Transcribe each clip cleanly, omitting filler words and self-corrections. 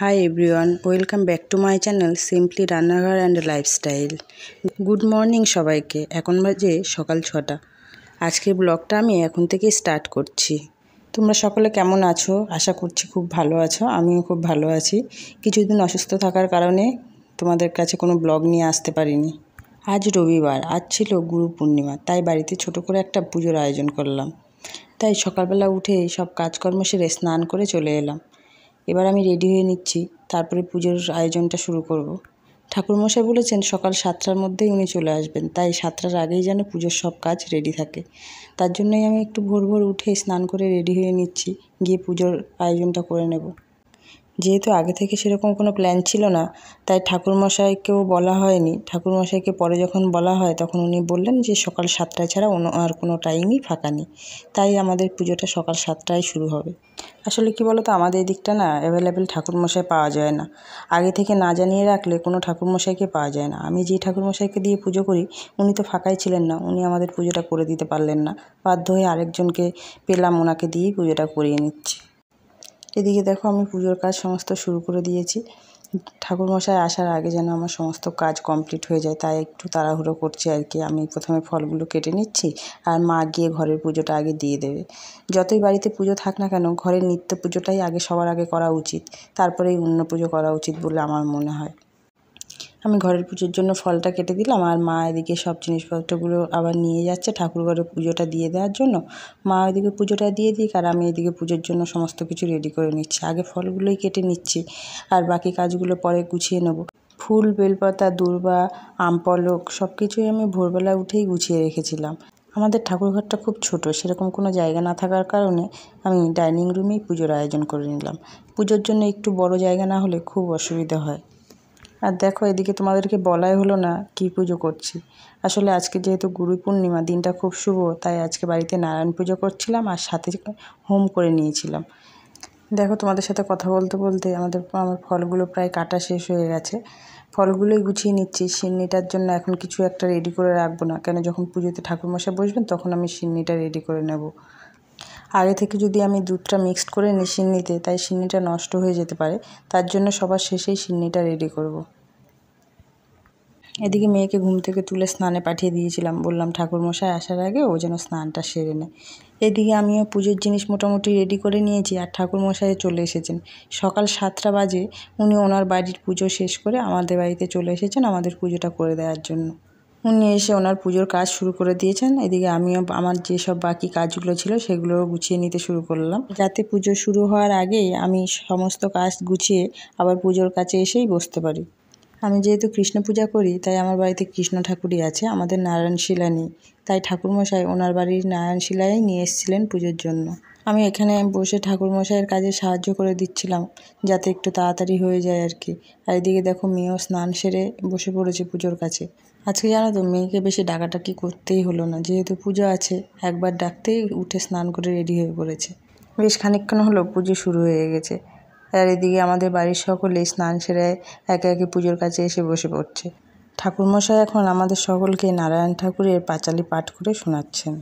Hi everyone, welcome back to my channel Simply রান্নাঘর and lifestyle. Good morning সবাইকে। এখন বাজে সকাল 6টা। আজকের ব্লগটা আমি এখন থেকে স্টার্ট করছি। তোমরা সকলে কেমন আছো? আশা করছি খুব ভালো আছো। আমিও খুব ভালো আছি। কিছুদিন অসুস্থ থাকার কারণে তোমাদের কাছে কোনো ব্লগ নিয়ে আসতে পারিনি। আজ রবিবার, আজ ছিল গুরু পূর্ণিমা, তাই বাড়িতে ছোট করে একটা পুজোর আয়োজন করলাম। তাই সকালবেলা উঠে সব কাজকর্ম সেরে স্নান করে চলে এলাম। এবার আমি রেডি হয়ে নিচ্ছি, তারপরে পুজোর আয়োজনটা শুরু করব। ঠাকুরমশাই বলেছেন সকাল 7টার মধ্যেই উনি চলে আসবেন, তাই 7টার আগেই যেন পুজোর সব কাজ রেডি থাকে। তার জন্যই আমি একটু ভোর ভোর উঠে স্নান করে রেডি হয়ে নিচ্ছি, গিয়ে পুজোর আয়োজনটা করে নেব। যেহেতু আগে থেকে সেরকম কোনো প্ল্যান ছিল না, তাই ঠাকুরমশাইকেও বলা হয়নি। ঠাকুরমশাইকে পরে যখন বলা হয় তখন উনি বললেন যে সকাল 7টা ছাড়া আর কোনো টাইমই ফাঁকা নেই, তাই আমাদের পুজোটা সকাল 7টায় শুরু হবে। আসলে কি বলো তো, আমাদের দিকটা না অ্যাভেলেবেল ঠাকুরমশাই পাওয়া যায় না। আগে থেকে না জানিয়ে রাখলে কোনো ঠাকুরমশাইকে পাওয়া যায় না। আমি যে ঠাকুরমশাইকে দিয়ে পুজো করি উনি তো ফাঁকাই ছিলেন না, উনি আমাদের পুজোটা করে দিতে পারলেন না। বাধ্য হয়ে আরেকজনকে পেলাম, ওনাকে দিয়েই পুজোটা করিয়ে নিচ্ছি। এদিকে দেখো আমি পুজোর কাজ সমস্ত শুরু করে দিয়েছি। ঠাকুরমশাই আসার আগে যেন আমার সমস্ত কাজ কমপ্লিট হয়ে যায়, তাই একটু তাড়াহুড়ো করছি আর কি। আমি প্রথমে ফলগুলো কেটে নিচ্ছি, আর মা গিয়ে ঘরের পুজোটা আগে দিয়ে দেবে। যতই বাড়িতে পুজো থাক না কেন, ঘরের নিত্য পুজোটাই আগে সবার আগে করা উচিত, তারপরেই অন্য পুজো করা উচিত বলে আমার মনে হয়। আমি ঘরের পুজোর জন্য ফলটা কেটে দিলাম, আর মা এদিকে সব জিনিসপত্রগুলো আবার নিয়ে যাচ্ছে ঠাকুর ঘরে পুজোটা দিয়ে দেওয়ার জন্য। মা ওইদিকে পুজোটা দিয়ে দিক, আর আমি এদিকে পুজোর জন্য সমস্ত কিছু রেডি করে নিচ্ছি। আগে ফলগুলোই কেটে নিচ্ছি, আর বাকি কাজগুলো পরে গুছিয়ে নেব। ফুল, বেলপাতা, দূর্বা, আম পলক সব কিছুই আমি ভোরবেলা উঠেই গুছিয়ে রেখেছিলাম। আমাদের ঠাকুরঘরটা খুব ছোট, সেরকম কোনো জায়গা না থাকার কারণে আমি ডাইনিং রুমেই পুজোর আয়োজন করে নিলাম। পুজোর জন্য একটু বড় জায়গা না হলে খুব অসুবিধা হয়। আর দেখো এদিকে তোমাদেরকে বলাই হলো না কী পুজো করছি। আসলে আজকে যেহেতু গুরু পূর্ণিমা, দিনটা খুব শুভ, তাই আজকে বাড়িতে নারায়ণ পুজো করছিলাম আর সাথে হোম করে নিয়েছিলাম। দেখো তোমাদের সাথে কথা বলতে বলতে আমার ফলগুলো প্রায় কাটা শেষ হয়ে গেছে। ফলগুলোই গুছিয়ে নিচ্ছি। সিন্নিটার জন্য এখন কিছু একটা রেডি করে রাখবো না, কেন যখন পুজোতে ঠাকুরমশাই বসবেন তখন আমি সিন্নিটা রেডি করে নেব। আগে থেকে যদি আমি দুধটা মিক্সড করে নিই সিন্নিতে, তাই সিন্নিটা নষ্ট হয়ে যেতে পারে। তার জন্য সবার শেষেই সিন্নিটা রেডি করব। এদিকে মেয়েকে ঘুম থেকে তুলে স্নানে পাঠিয়ে দিয়েছিলাম, বললাম ঠাকুরমশাই আসার আগে ও যেন স্নানটা সেরে নেয়। এদিকে আমিও পুজোর জিনিস মোটামুটি রেডি করে নিয়েছি, আর ঠাকুরমশাই চলে এসেছেন। সকাল 7টা বাজে উনি ওনার বাড়ির পুজো শেষ করে আমাদের বাড়িতে চলে এসেছেন আমাদের পুজোটা করে দেওয়ার জন্য। উনি এসে ওনার পুজোর কাজ শুরু করে দিয়েছেন। এদিকে আমিও আমার যেসব বাকি কাজগুলো ছিল সেগুলোও গুছিয়ে নিতে শুরু করলাম, যাতে পুজো শুরু হওয়ার আগেই আমি সমস্ত কাজ গুছিয়ে আবার পুজোর কাছে এসেই বসতে পারি। আমি যেহেতু কৃষ্ণ পূজা করি, তাই আমার বাড়িতে কৃষ্ণ ঠাকুরই আছে, আমাদের নারায়ণশিলা নেই। তাই ঠাকুরমশাই ওনার বাড়ির নারায়ণশিলাই নিয়ে এসেছিলেন পুজোর জন্য। আমি এখানে বসে ঠাকুরমশাইয়ের কাজে সাহায্য করে দিচ্ছিলাম, যাতে একটু তাড়াতাড়ি হয়ে যায় আর কি। আর এদিকে দেখো মেয়েও স্নান সেরে বসে পড়েছে পুজোর কাছে। আজকে জানো তো মেয়েকে বেশি ডাকাডাকি করতেই হলো না, যেহেতু পুজো আছে একবার ডাকতেই উঠে স্নান করে রেডি হয়ে পড়েছে। বেশ খানিকক্ষণ হলো পুজো শুরু হয়ে গেছে, আর এদিকে আমাদের বাড়ির সকলেই স্নান সেরে একে একে পুজোর কাছে এসে বসে পড়ছে। ঠাকুরমশাই এখন আমাদের সকলকে নারায়ণ ঠাকুরের পাঁচালি পাঠ করে শোনাচ্ছেন।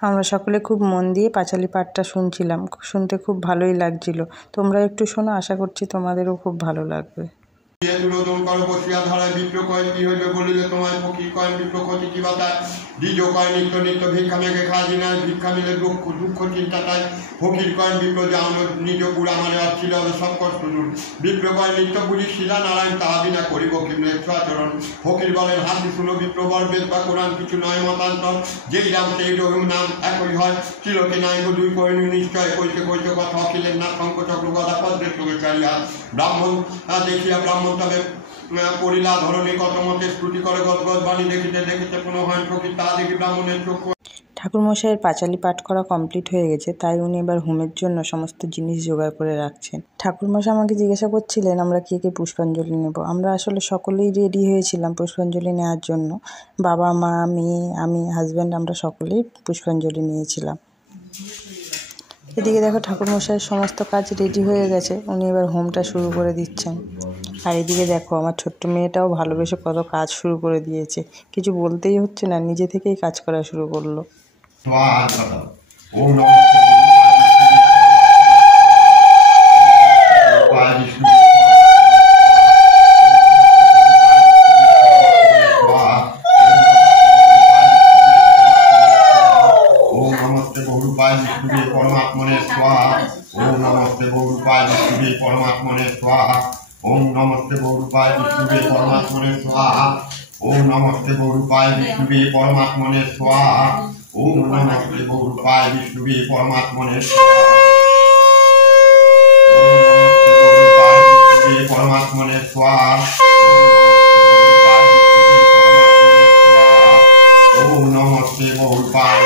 আমরা সকলে খুব মন দিয়ে পাঁচালি পাঠটা শুনছিলাম, শুনতে খুব ভালোই লাগছিল। তোমরা একটু শোনো, আশা করছি তোমাদেরও খুব ভালো লাগবে। দুরোদন কর বসিয়া ধারায় বিপ্র কয় কি হইবে বলিলে তোমায় ফকির কয় বিপ্র ক্ষতি কি বাতায় দ্বিজ কয় নিত্য নিত্য ভিক্ষা মেঘে খাওয়া নাই ভিক্ষা মিলে দুঃখ দুঃখ চিন্তাটায় ফকির কয় বিপ্র যে আমার নিজ পুরা মানে আসছিল সব কষ্ট দূর বিপ্র কয় নিত্য পুরী শিলা নারায়ণ তাহা বিনা করিব কিন্তু একটু আচরণ ফকির বলেন হাসি শুনো বিপ্র বল বেদ বা কোরআন কিছু নয় মতান্তর যেই রাম সেই রহিম নাম একই হয় চিরকে নাই দুই করিনি নিশ্চয় কইতে কইতে কথা অখিলের না শঙ্খ চক্র গদা পদ্মের সঙ্গে চালিয়া ব্রাহ্মণ দেখিয়া ব্রাহ্মণ তবে করিলা ধরণী কত মতে স্তুতি করে গদগদ বাণী দেখিতে দেখিতে কোনো হয় ফকির তা দেখি ব্রাহ্মণের চক্ষু। ঠাকুরমশাইয়ের পাঁচালি পাঠ করা কমপ্লিট হয়ে গেছে, তাই উনি এবার হোমের জন্য সমস্ত জিনিস জোগাড় করে রাখছেন। ঠাকুরমশাই আমাকে জিজ্ঞাসা করছিলেন আমরা কে কে পুষ্পাঞ্জলি নেব। আমরা আসলে সকলেই রেডি হয়েছিলাম পুষ্পাঞ্জলি নেওয়ার জন্য। বাবা, মা, মেয়ে, আমি, হাজব্যান্ড, আমরা সকলেই পুষ্পাঞ্জলি নিয়েছিলাম। এদিকে দেখো ঠাকুরমশাইয়ের সমস্ত কাজ রেডি হয়ে গেছে, উনি এবার হোমটা শুরু করে দিচ্ছেন। আর এদিকে দেখো আমার ছোট্ট মেয়েটাও ভালোবেসে কত কাজ শুরু করে দিয়েছে, কিছু বলতেই হচ্ছে না, নিজে থেকেই কাজ করা শুরু করলো। বিষ্ণুবে পরমাত্মনে স্বাহা। ওম নমস্তে গৌরূপায় বিষ্ণুবে পরমাত্মনে স্বাহা। ওম নমস্তে গৌরূপায় বিষ্ণুবে পরমাত্মনে স্বাহা। ওম নমস্তে গৌরূপায় বিষ্ণুবে পরমাত্মনে স্বাহা। পরমাত্মনে স্বাহা। ওম নমস্তে গৌরূপায়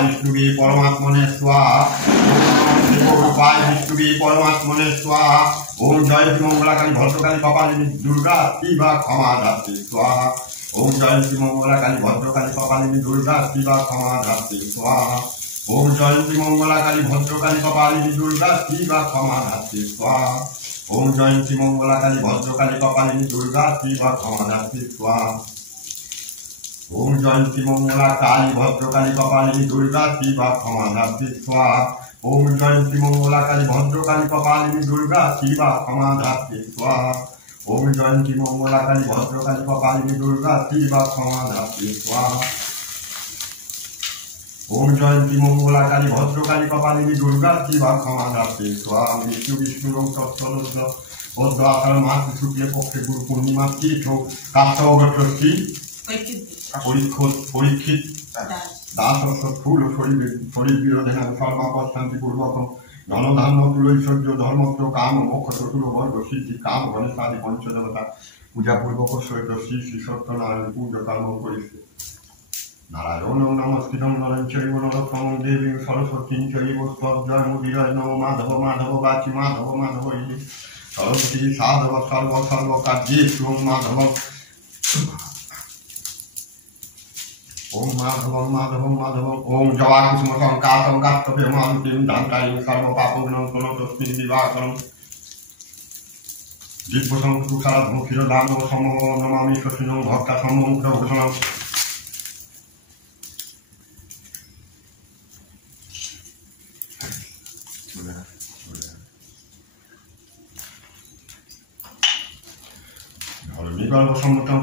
বিষ্ণুবে পরমাত্মনে স্বাহা। গৌরূপায় বিষ্ণুবে পরমাত্মনে স্বাহা। ওম জয়ন্তী মঙ্গলাকালী ভদ্রকালী কপালিনী দুর্গা শিবা ক্ষমা দাত্রী স্বাহা। ওম জয়ন্তী মঙ্গলাকালী ভদ্রকালী কপালিনী দুর্গা শিবা ক্ষমা দাত্রী স্বাহা। ওম জয়ন্তী মঙ্গলাকালী ভদ্রকালী কপালিনী দুর্গা শিবা ক্ষমা দাত্রী স্বাহা। ওম জয়ন্তী মঙ্গলাকালী ভদ্রকালী কপালিনী দুর্গা শিবা ক্ষমা দাত্রী স্বাহা। ওম জয়ন্তী মঙ্গলা কালী ভদ্রকালী কপালিনী দুর্গা শিবা ক্ষমা দাত্রী স্বাহা। ওম জয়ন্তী মঙ্গলা কালী ভদ্রকালী কপালিনী দুর্গা শিবা ক্ষমা দাত্রী স্বাহা। ওম জয়ন্তী মঙ্গলা কালী ভদ্রকালী কপালিনী দুর্গা শিবা ক্ষমা দাত্রী স্বাহা। ওম জয়ন্তী মঙ্গলা কালী ভদ্রকালী কপালিনী দুর্গা শিবা ক্ষমা দাত্রী স্বাহা। বিষ্ণু বিষ্ণুরং তৎসলস্য বদ্ধ আকার মাস শুক্লে পক্ষে গুরু পূর্ণিমা তীর্থ কাশ্যপী পরীক্ষিত দাস ফুল শরীর বিরোধে সর্বাপদ শান্তি পূর্বক জনধান্য তুলৈশ্বর্য ধর্মত্র কাম মোক্ষ চতুর বর্গ সিদ্ধি কাম গণেশাদি পঞ্চদেবতা পূজা পূর্বক সহিত শ্রী শ্রী সত্যনারায়ণ পূজা কর্ম করিছে। নারায়ণ নমস্কৃতং নরং চৈব নরোত্তমং দেবীং সরস্বতীং চৈব জয় মুদিরায় নমো মাধব মাধব বাচি মাধব মাধব ইতি সরস্বতী সাধব সর্ব সর্ব কার্যেষু মাধব। ওম মাধবং মাধবং মাধবং ওম জবাকুসুম সংকাশং কাষ্টভে মান্তিম দান্তারিং সর্বপাপগ্নং তস্মিন দিবাকরং দিব্যসং তুষারাধং ক্ষীরদান সমহ নমামি শশিনং ভক্তা সম্মুখ ভূষণং। ধর্মীগর্ভসম্মতং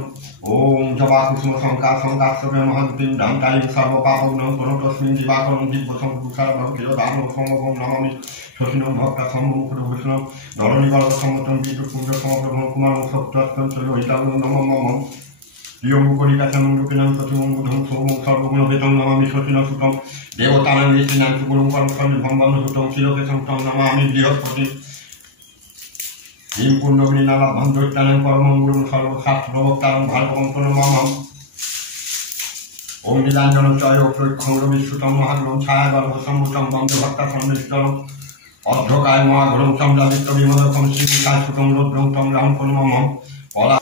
ওম জবাকুসুম সংকাশং কাশ্যপে মহান্তিম দান্তারিং সর্বপাপগ্নং তস্মিন দিবাকরং দিব্যসং তুষারাধং ক্ষীরদান সমহ নমামি শশিনং ভক্তা সম্মুখ ভূষণং। ধরণীগর্ভসম্মতং বিদ্যুৎপুঞ্জ সমপ্রভং কুমারং সত্যত্তং চৈতাং নমঃ মম প্রিয়ঙ্গুকরিকাচনং রূপিণং প্রতিমঙ্গুধং সোমং সর্বগুণভেদং নমামি শশিনং সুতং দেবতানাং ঋষীনাং সুগুরুং পরমস্বরূপং বন্ধুতং শিলোকেশং তং নমামি বৃহস্পতি হিম পুণ্যবিনীনালাভং দৈত্যানাং পরমং গুরুং সর্বশাস্ত্র প্রবক্তারং ভার্গবং প্রণমাম্যহম। ওম নীলাঞ্জনং চয়োক্ষং রবিশ্রুতং মহাগ্রহং ছায়াগর্ভসম্ভূতং বন্দে ভক্তা সন্নিষ্ঠং অর্ধকায় মহাঘোরং চন্দ্রাদিত্য বিমোদকং শ্রীবিকাশ সুতং রুদ্রং তং রাম প্রণমাম্যহম। পলা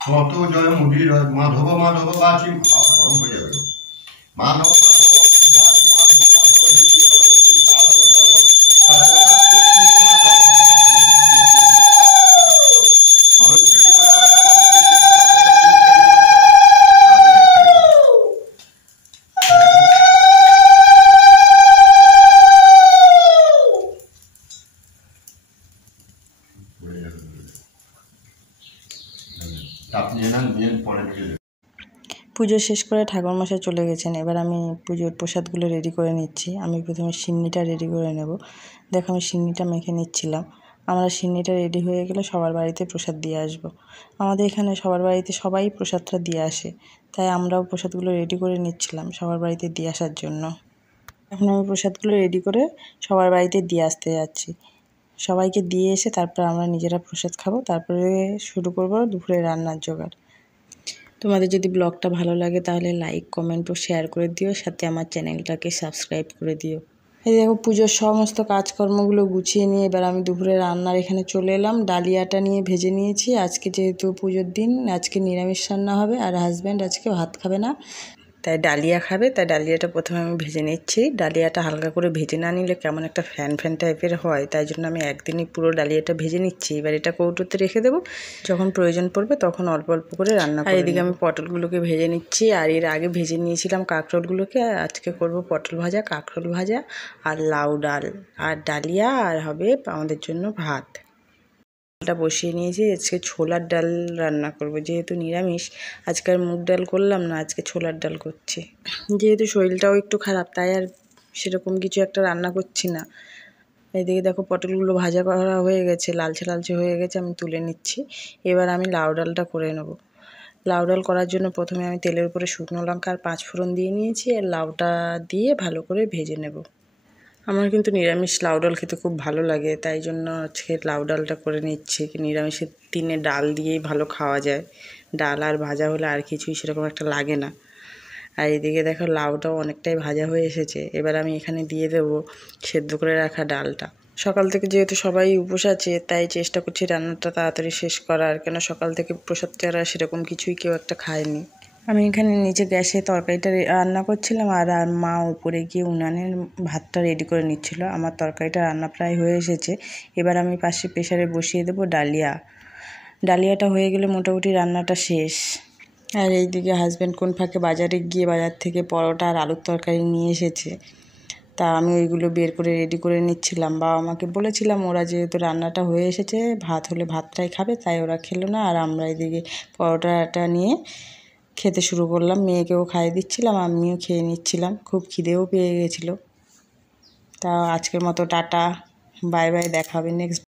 কত জয় মুদির মাধব মাধব বাচি গরম হয়ে যাবে মাধব আপনি এনার নিয়ে পরে পুজো শেষ করে ঠাকুরমশাই চলে গেছেন। এবার আমি পুজোর প্রসাদগুলো রেডি করে নিচ্ছি। আমি প্রথমে সিন্নিটা রেডি করে নেব। দেখো আমি সিন্নিটা মেখে নিচ্ছিলাম। আমরা সিন্নিটা রেডি হয়ে গেলে সবার বাড়িতে প্রসাদ দিয়ে আসবো। আমাদের এখানে সবার বাড়িতে সবাই প্রসাদটা দিয়ে আসে, তাই আমরাও প্রসাদগুলো রেডি করে নিচ্ছিলাম সবার বাড়িতে দিয়ে আসার জন্য। এখন আমি প্রসাদগুলো রেডি করে সবার বাড়িতে দিয়ে আসতে যাচ্ছি। সবাইকে দিয়ে এসে তারপর আমরা নিজেরা প্রসাদ খাবো, তারপরে শুরু করব দুপুরে রান্নার জোগাড়। তোমাদের যদি ব্লগটা ভালো লাগে তাহলে লাইক, কমেন্ট ও শেয়ার করে দিও, সাথে আমার চ্যানেলটাকে সাবস্ক্রাইব করে দিও। এই দেখো পুজোর সমস্ত কাজকর্মগুলো গুছিয়ে নিয়ে এবার আমি দুপুরে রান্নার এখানে চলে এলাম। ডালিয়াটা নিয়ে ভেজে নিয়েছি। আজকে যেহেতু পুজোর দিন, আজকে নিরামিষ রান্না হবে, আর হাজব্যান্ড আজকে ভাত খাবে না, তাই ডালিয়া খাবে। তাই ডালিয়াটা প্রথমে আমি ভেজে নিচ্ছি। ডালিয়াটা হালকা করে ভেজে না নিলে কেমন একটা ফ্যান ফ্যান টাইপের হয়, তাই জন্য আমি একদিনই পুরো ডালিয়াটা ভেজে নিচ্ছি। এবার এটা কৌটোতে রেখে দেবো, যখন প্রয়োজন পড়বে তখন অল্প অল্প করে রান্না করব। আর এদিকে আমি পটলগুলোকে ভেজে নিচ্ছি, আর এর আগে ভেজে নিয়েছিলাম কাঁকরোলগুলোকে। আজকে করব পটল ভাজা, কাঁকরোল ভাজা আর লাউ ডাল আর ডালিয়া, আর হবে আমাদের জন্য ভাত। ডালটা বসিয়ে নিয়েছি। আজকে ছোলার ডাল রান্না করব, যেহেতু নিরামিষ। আজকে আর মুগ ডাল করলাম না, আজকে ছোলার ডাল করছি। যেহেতু শরীরটাও একটু খারাপ, তাই আর সেরকম কিছু একটা রান্না করছি না। এদিকে দেখো পটলগুলো ভাজা করা হয়ে গেছে, লালচে লালচে হয়ে গেছে, আমি তুলে নিচ্ছি। এবার আমি লাউ ডালটা করে নেব। লাউ ডাল করার জন্য প্রথমে আমি তেলের উপরে শুকনো লঙ্কা আর 5 ফোড়ন দিয়ে নিয়েছি, আর লাউটা দিয়ে ভালো করে ভেজে নেব। আমার কিন্তু নিরামিষ লাউ ডাল খেতে খুব ভালো লাগে, তাই জন্য আজকে লাউ ডালটা করে নিচ্ছি। নিরামিষের দিনে ডাল দিয়েই ভালো খাওয়া যায়। ডাল আর ভাজা হলে আর কিছুই সেরকম একটা লাগে না। আর এদিকে দেখো লাউটাও অনেকটাই ভাজা হয়ে এসেছে। এবার আমি এখানে দিয়ে দেবো সেদ্ধ করে রাখা ডালটা। সকাল থেকে যেহেতু সবাই উপোস আছে, তাই চেষ্টা করছি রান্নাটা তাড়াতাড়ি শেষ করার, কেন সকাল থেকে প্রসাদ ছাড়া সেরকম কিছুই কেউ একটা খায়নি। আমি এখানে নিচে গ্যাসে তরকারিটা রান্না করছিলাম, আর মা উপরে গিয়ে উনানের ভাতটা রেডি করে নিচ্ছিল। আমার তরকারিটা রান্না প্রায় হয়ে এসেছে। এবার আমি পাশে প্রেসারে বসিয়ে দেবো ডালিয়া। ডালিয়াটা হয়ে গেলে মোটামুটি রান্নাটা শেষ। আর এইদিকে হাজব্যান্ড কোন ফাঁকে বাজারে গিয়ে বাজার থেকে পরোটা আর আলুর তরকারি নিয়ে এসেছে, তা আমি ওইগুলো বের করে রেডি করে নিচ্ছিলাম। বাবা মাকে বলেছিলাম, ওরা যেহেতু রান্নাটা হয়ে এসেছে, ভাত হলে ভাতটাই খাবে, তাই ওরা খেলো না। আর আমরা এদিকে পরোটাটা নিয়ে খেতে শুরু করলাম। মেয়েকেও খাইয়ে দিচ্ছিলাম, আমিও খেয়ে নিচ্ছিলাম। খুব খিদেও পেয়ে গেছিলো। তা আজকের মতো টাটা, বাই বাই, দেখা হবে নেক্সট